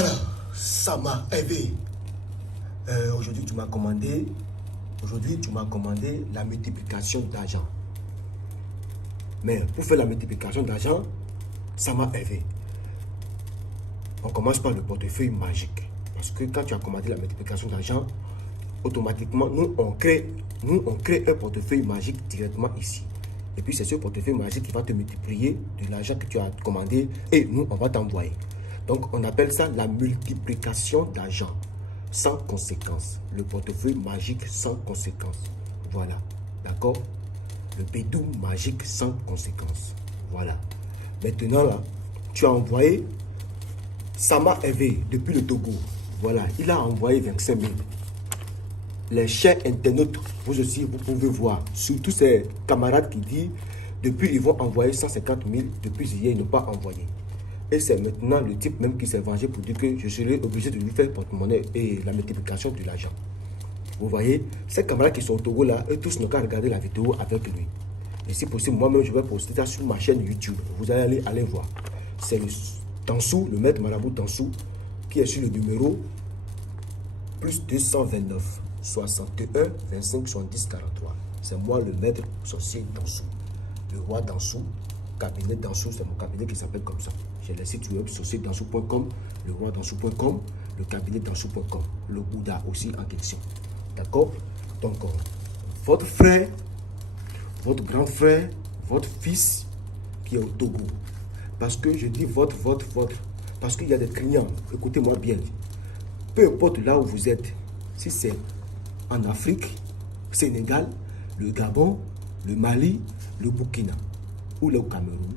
Voilà, ça m'a aidé. Aujourd'hui, tu m'as commandé la multiplication d'argent. Mais pour faire la multiplication d'argent, ça m'a aidé. On commence par le portefeuille magique. Parce que quand tu as commandé la multiplication d'argent, automatiquement, nous, on crée un portefeuille magique directement ici. Et puis, c'est ce portefeuille magique qui va te multiplier de l'argent que tu as commandé et nous, on va t'envoyer. Donc, on appelle ça la multiplication d'argent sans conséquence. Le portefeuille magique sans conséquence. Voilà. D'accord? Le bédou magique sans conséquence. Voilà. Maintenant, là, tu as envoyé Sama Hervé depuis le Togo. Voilà. Il a envoyé 25 000. Les chers internautes, vous aussi, vous pouvez voir. Surtout ces camarades qui disent, depuis, ils vont envoyer 150 000. Depuis hier, ils n'ont pas envoyé. Et c'est maintenant le type même qui s'est vengé pour dire que je serai obligé de lui faire porte-monnaie et la multiplication de l'argent. Vous voyez, ces camarades qui sont au Togo là, eux tous n'ont qu'à regarder la vidéo avec lui. Et si possible, moi-même, je vais poster ça sur ma chaîne YouTube. Vous allez aller voir. C'est le Tansou, le maître marabout Tansou, qui est sur le numéro plus 229 61 25 70 43. C'est moi le maître sorcier Tansou. Le roi Tansou, cabinet Tansou, c'est mon cabinet qui s'appelle comme ça. J'ai le site web sorciertansou.com, le roi Tansou.com, le cabinet Tansou.com, le Bouddha aussi en question. D'accord? Donc, votre frère, votre grand frère, votre fils qui est au Togo. Parce que je dis votre, parce qu'il y a des clients, écoutez-moi bien. Peu importe là où vous êtes, si c'est en Afrique, Sénégal, le Gabon, le Mali, le Burkina ou le Cameroun,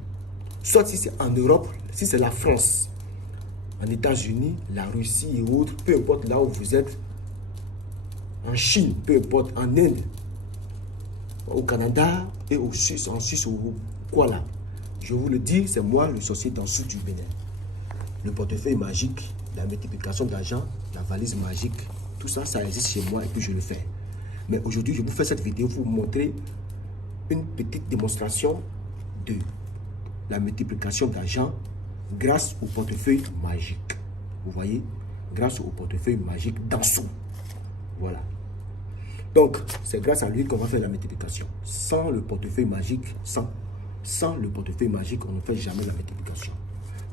soit si c'est en Europe, si c'est la France, en États-Unis, la Russie et autres, peu importe là où vous êtes, en Chine, peu importe, en Inde, au Canada et en Suisse ou quoi là. Je vous le dis, c'est moi le sorcier Tansou du Bénin. Le portefeuille magique, la multiplication d'argent, la valise magique, tout ça, ça existe chez moi et puis je le fais. Mais aujourd'hui, je vous fais cette vidéo pour vous montrer une petite démonstration de la multiplication d'argent grâce au portefeuille magique. Vous voyez, grâce au portefeuille magique Tansou. Voilà. Donc, c'est grâce à lui qu'on va faire la multiplication. Sans le portefeuille magique, sans le portefeuille magique, on ne fait jamais la multiplication.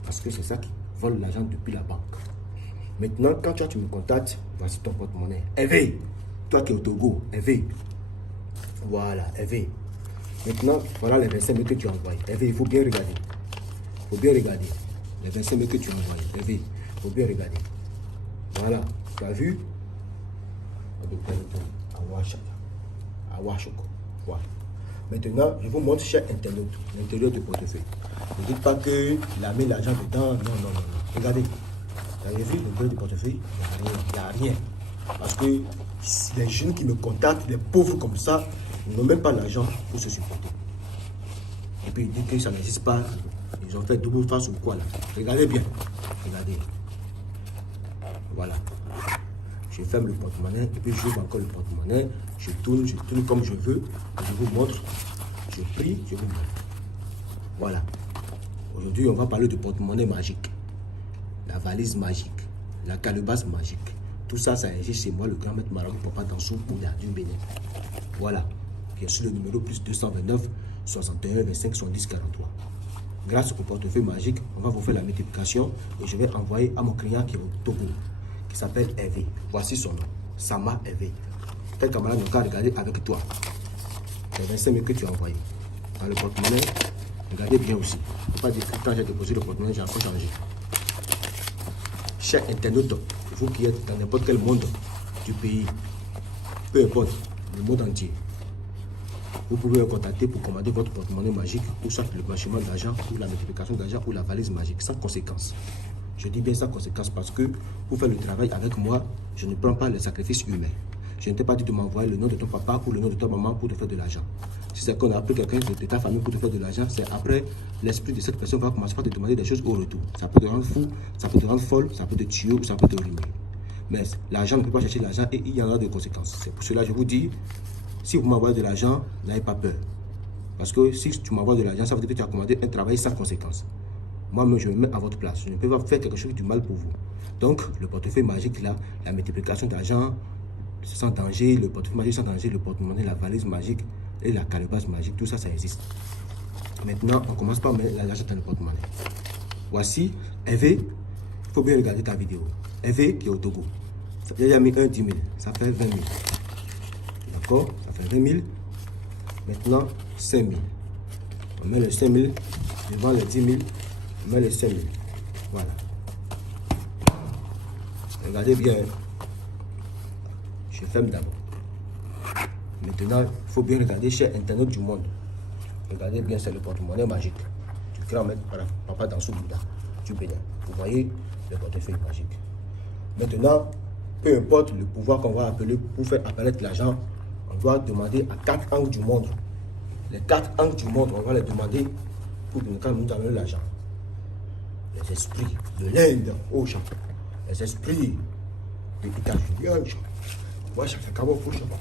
Parce que c'est ça qui vole l'argent depuis la banque. Maintenant, quand tu me contactes, voici ton porte-monnaie. Hervé, toi qui es au Togo, Hervé. Voilà, Hervé. Maintenant, voilà les 25 000 que tu as envoyés. Hervé, il faut bien regarder. Il faut bien regarder. Les 25 000 que tu as envoyés. Hervé, il faut bien regarder. Voilà, tu as vu? Voilà. Maintenant, je vous montre chez Internet l'intérieur du portefeuille. Ne dites pas qu'il a mis l'argent dedans. Non. Regardez. Vous avez vu l'intérieur du portefeuille? Il n'y a rien. Parce que les jeunes qui me contactent, les pauvres comme ça, n'ont même pas l'argent pour se supporter. Et puis ils disent que ça n'existe pas. Ils ont fait double face ou quoi là. Regardez bien. Regardez. Voilà. Je ferme le porte-monnaie et puis j'ouvre encore le porte-monnaie. Je tourne comme je veux. Je vous montre. Je prie, je vous montre. Voilà. Aujourd'hui, on va parler de porte-monnaie magique. La valise magique. La calebasse magique. Tout ça, ça existe chez moi, le grand maître marabout Papa Tansou Bouddha du Bénin. Voilà. Bien sûr, le numéro plus 229 61 25 70 43. Grâce au portefeuille magique, on va vous faire la multiplication et je vais envoyer à mon client qui est au Togo, qui s'appelle Hervé. Voici son nom, Sama Hervé. Tes camarades n'ont qu'à regarder avec toi. Les 25 000 que tu as envoyé. Dans le porte-monnaie, regardez bien aussi. Il ne faut pas dire que quand j'ai déposé le porte-monnaie, j'ai encore changé. Chers internautes, vous qui êtes dans n'importe quel monde du pays, peu importe, le monde entier, vous pouvez me contacter pour commander votre porte-monnaie magique ou soit le blanchiment d'argent ou la multiplication d'argent ou la valise magique sans conséquence. Je dis bien sans conséquence parce que pour faire le travail avec moi, je ne prends pas les sacrifices humains. Je ne t'ai pas dit de m'envoyer le nom de ton papa ou le nom de ta maman pour te faire de l'argent. Si c'est qu'on a appelé quelqu'un de ta famille pour te faire de l'argent, c'est après l'esprit de cette personne va commencer par te demander des choses au retour. Ça peut te rendre fou, ça peut te rendre folle, ça peut te tuer ou ça peut te ruiner. Mais l'argent ne peut pas chercher l'argent et il y en a des conséquences. C'est pour cela que je vous dis, si vous m'envoyez de l'argent, n'ayez pas peur. Parce que si tu m'envoies de l'argent, ça veut dire que tu as commandé un travail sans conséquence. Moi-même, je me mets à votre place. Je ne peux pas faire quelque chose du mal pour vous. Donc, le portefeuille magique, là, la multiplication d'argent sans danger, le portefeuille magique sans danger, le porte-monnaie, la valise magique et la calebasse magique, tout ça, ça existe. Maintenant, on commence par mettre l'argent dans le porte-monnaie. Voici Hervé. Il faut bien regarder ta vidéo. Hervé qui est au Togo. Il a mis 10 000. Ça fait 20 000. D'accord? Ça fait 20 000. Maintenant, 5 000. On met les 5 000 devant les 10 000. On met les 5 000. Voilà. Regardez bien. Je ferme d'abord. Maintenant, il faut bien regarder chez Internet du monde. Regardez bien, c'est le porte-monnaie magique. Tu crées en mettre Papa dans ce Bouddha du Bénin. Vous voyez le portefeuille magique. Maintenant, peu importe le pouvoir qu'on va appeler pour faire apparaître l'argent, on doit demander à 4 angles du monde. Les 4 angles du monde, on va les demander pour que nous donnions l'argent. Les esprits de l'Inde au Japon. Les esprits des États-Unis au Japon. Moi, ça fait comment pour Japon.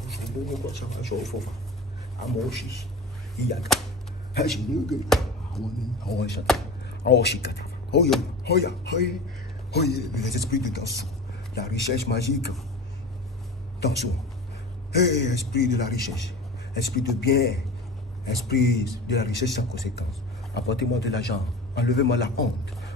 Les esprits de Dansu, la richesse magique. Dansu. Hey, esprit de la richesse, esprit de bien, esprit de la richesse sans conséquence. Apportez-moi de l'argent, enlevez-moi la honte.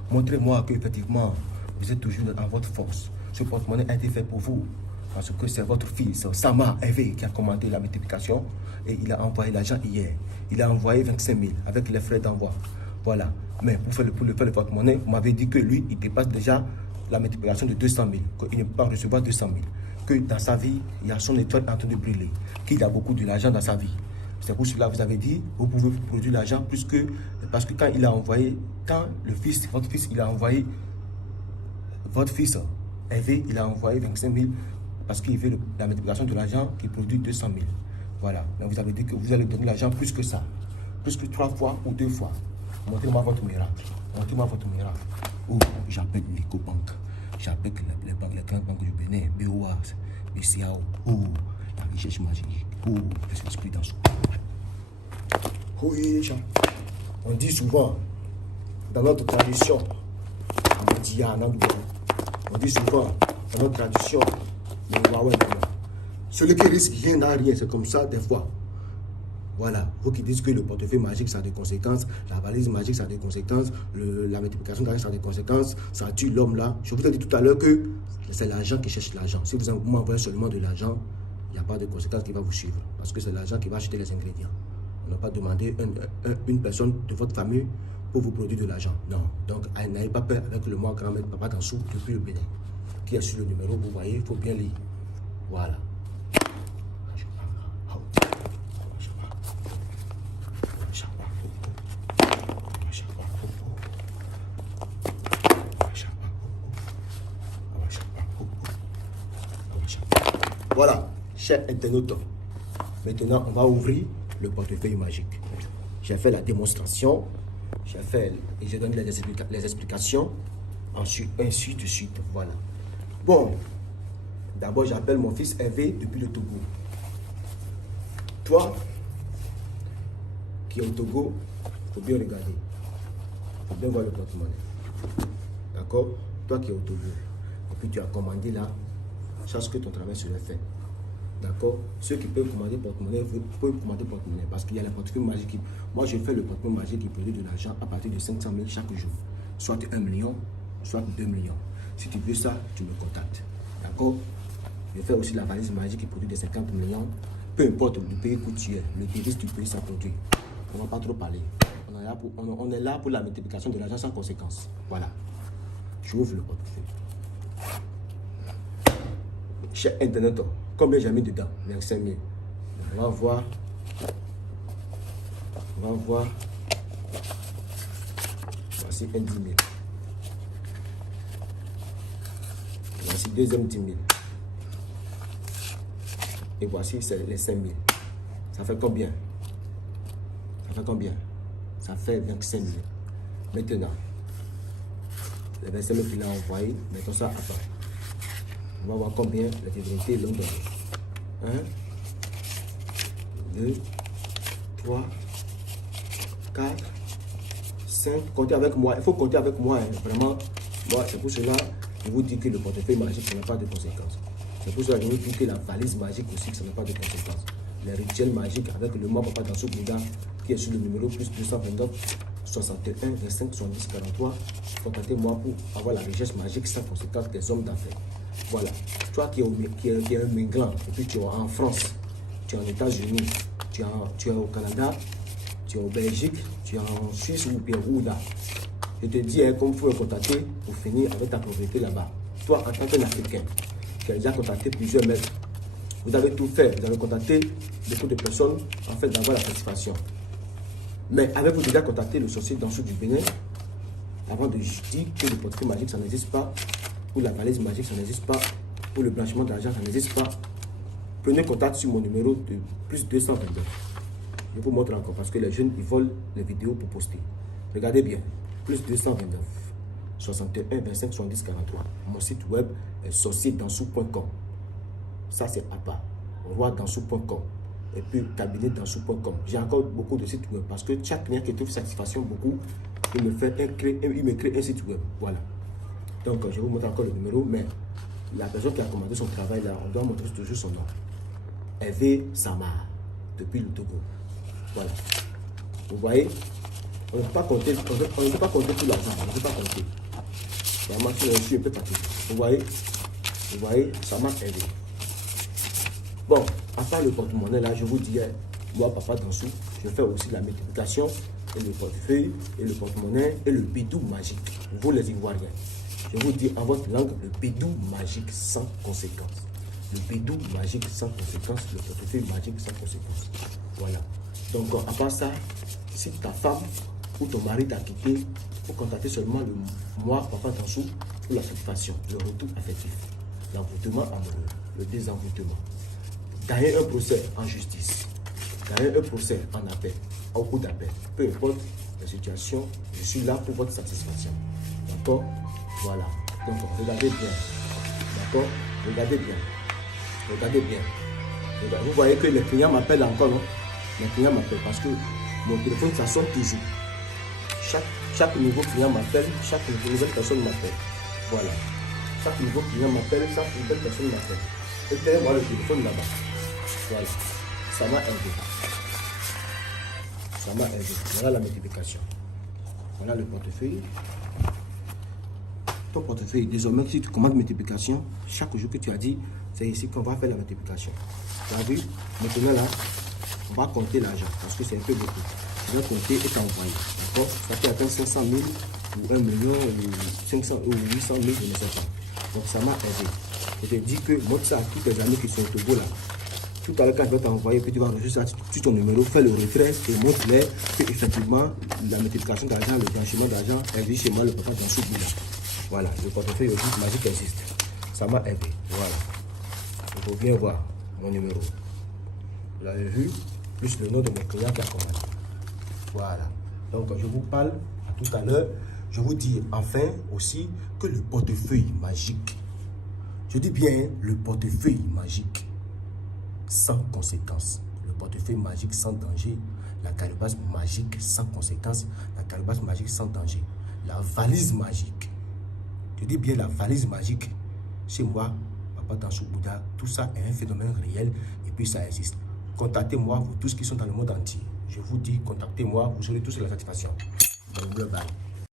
Montrez-moi que effectivement vous êtes toujours dans votre force. Ce porte-monnaie a été fait pour vous. Parce que c'est votre fils, Sama Hervé, qui a commandé la multiplication et il a envoyé l'argent hier. Il a envoyé 25 000 avec les frais d'envoi. Voilà. Mais pour faire le porte-monnaie, vous m'avez dit que lui, il dépasse déjà la multiplication de 200 000, qu'il ne peut pas recevoir 200 000. Que dans sa vie, il y a son étoile en train de brûler, qu'il a beaucoup de l'argent dans sa vie. C'est pour cela que vous avez dit, vous pouvez produire l'argent plus que... Parce que quand il a envoyé, quand le fils, votre fils, il a envoyé, votre fils, Hervé, il a envoyé 25 000 parce qu'il veut la multiplication de l'argent qui produit 200 000. Voilà. Mais vous avez dit que vous allez donner l'argent plus que ça. Plus que 3 fois ou 2 fois. Montrez-moi votre miracle. Montrez-moi votre miracle. Oh, j'appelle l'Ecobank. J'appelle les banques, les grandes banques du Bénin, BOA, BCAO. Oh, la richesse magique. Oh, les esprits dans ce. Oui, on dit souvent, dans notre tradition, on dit souvent, dans notre tradition, celui qui risque rien n'a rien, c'est comme ça des fois. Voilà, vous qui dites que le portefeuille magique ça a des conséquences, la valise magique ça a des conséquences, la multiplication d'argent ça a des conséquences, ça tue l'homme là. Je vous ai dit tout à l'heure que c'est l'argent qui cherche l'argent. Si vous m'envoyez seulement de l'argent, il n'y a pas de conséquences qui va vous suivre. Parce que c'est l'argent qui va acheter les ingrédients. On n'a pas demandé une personne de votre famille pour vous produire de l'argent. Non, donc n'ayez pas peur avec le mot grand-mère Papa Dansu depuis le Bénin. Qui est sur le numéro, vous voyez, il faut bien lire. Voilà. Voilà, chers internautes, maintenant on va ouvrir le portefeuille magique. J'ai fait la démonstration, j'ai donné les explications, ainsi de suite, voilà. Bon, d'abord j'appelle mon fils Hervé depuis le Togo. Toi, qui est au Togo, il faut bien regarder, il faut bien voir le porte-monnaie. D'accord? Toi qui es au Togo, et puis tu as commandé là, sache que ton travail serait fait. D'accord? Ceux qui peuvent commander porte-monnaie, vous pouvez commander porte-monnaie parce qu'il y a les portefeuilles magiques. Moi, je fais le porte-monnaie magique qui produit de l'argent à partir de 500 000 chaque jour. Soit 1 million, soit 2 millions. Si tu veux ça, tu me contactes. D'accord? Je fais aussi la valise magique qui produit des 50 millions. Peu importe le pays où tu es, le devise du pays, ça produit. On ne va pas trop parler. On est là pour la multiplication de l'argent sans conséquence. Voilà. J'ouvre le portefeuille. Chez Internet, combien j'ai mis dedans? 25 000. On va voir. Voici un 10 000. Voici deuxième 10 000. Et voici les 5 000. Ça fait combien? Ça fait 25 000. Maintenant, les 25 000 qu'il a envoyé, mettons ça à part. On va voir combien la divinités l'ont donné. 1, 2, 3, 4, 5, comptez avec moi. Il faut compter avec moi, hein. Vraiment. Moi, c'est pour cela que je vous dis que le portefeuille magique, ça n'a pas de conséquences. C'est pour cela que je vous dis que la valise magique aussi, ça n'a pas de conséquences. Les rituels magiques avec le moi Papa Danso Bouddha, qui est sur le numéro plus 229 61 25 70 43. Contactez-moi pour avoir la richesse magique sans conséquence des hommes d'affaires. Voilà. Toi qui es un migrant, et puis tu es en France, tu es en États-Unis, tu es au Canada, tu es en Belgique, tu es en Suisse ou bien où là. Je te dis hein, comme vous pouvez me contacter pour finir avec ta propriété là-bas. Toi, en tant qu'Africain, qui a déjà contacté plusieurs maîtres, vous avez tout fait, vous avez contacté beaucoup de personnes en fait d'avoir la satisfaction. Mais avez-vous déjà contacté le sorcier Danso du Bénin avant de dire que le portefeuille magique ça n'existe pas, ou la valise magique ça n'existe pas, ou le blanchiment d'argent ça n'existe pas? Prenez contact sur mon numéro de plus 222. Je vous montre encore parce que les jeunes ils volent les vidéos pour poster. Regardez bien, plus 229 61 25 70 43. Mon site web est sorcierdanso.com. Ça c'est à part. roidanso.com. Et puis cabinetdanso.com. J'ai encore beaucoup de sites web parce que chaque client qui trouve satisfaction beaucoup, il me crée un site web. Voilà. Donc je vous montre encore le numéro, mais la personne qui a commandé son travail là, on doit montrer toujours son nom. Hervé Samar, depuis le Togo. Voilà. Vous voyez, on ne peut pas compter, on ne peut pas compter tout l'argent, on ne peut pas compter. Vraiment, je suis un peu fatigué. Vous voyez, Samar Hervé. Bon, à part le porte-monnaie là, je vous dis, moi, Papa Danso, je fais aussi la multiplication et le portefeuille et le porte-monnaie et le bidou magique. Vous les Ivoiriens. Je vous dis en votre langue, le bidou magique sans conséquence. Le bidou magique sans conséquence, le portefeuille magique sans conséquence. Voilà. Donc, à part ça, si ta femme ou ton mari t'a quitté, il faut contacter seulement le moi, Papa Danso, pour la satisfaction, le retour affectif, l'envoûtement amoureux, le désenvoûtement. Gagner un procès en justice, gagner un procès en appel, en cours d'appel, peu importe la situation, je suis là pour votre satisfaction. D'accord? Voilà. Donc, regardez bien. D'accord? Regardez bien. Regardez bien. Vous voyez que les clients m'appellent encore, non? Les clients m'appellent parce que mon téléphone, ça sonne toujours. Chaque nouveau client m'appelle, chaque nouvelle personne m'appelle. Voilà. Chaque nouveau client m'appelle, chaque nouvelle personne m'appelle. Et tenez-moi le téléphone là-bas. Voilà. Ça m'a aidé. Ça m'a aidé. Voilà la multiplication. Voilà le portefeuille. Ton portefeuille, désormais, si tu commandes multiplication, chaque jour que tu as dit, c'est ici qu'on va faire la multiplication. Tu as vu? Maintenant là, on va compter l'argent parce que c'est un peu beaucoup. Tu vas compter et t'envoyer. D'accord? Ça peut atteindre 500 000 ou 1 million ou 500 ou 800 000, je ne sais pas. Donc ça m'a aidé. Je te dis que montre ça à tous tes amis qui sont au Togo là. Tout à l'heure, quand je vais t'envoyer, puis tu vas enregistrer ça sur ton numéro, fais le retrait et montre-les que effectivement la multiplication d'argent, le blanchiment d'argent existe chez moi, le Papa Danso Bouddha. Voilà, le portefeuille aussi magique existe. Ça m'a aidé. Voilà. Il faut bien voir mon numéro. Vous l'avez vu, plus le nom de mon client qui a commandé. Voilà. Donc, je vous parle à tout à l'heure. Je vous dis enfin aussi que le portefeuille magique, je dis bien le portefeuille magique, sans conséquence. Le portefeuille magique sans danger. La calebasse magique sans conséquence. La calebasse magique sans danger. La valise magique. Je dis bien la valise magique. Chez moi, Papa Danso Bouddha, tout ça est un phénomène réel et puis ça existe. Contactez-moi, vous tous qui sont dans le monde entier. Je vous dis, contactez-moi, vous aurez tous la satisfaction. Dans le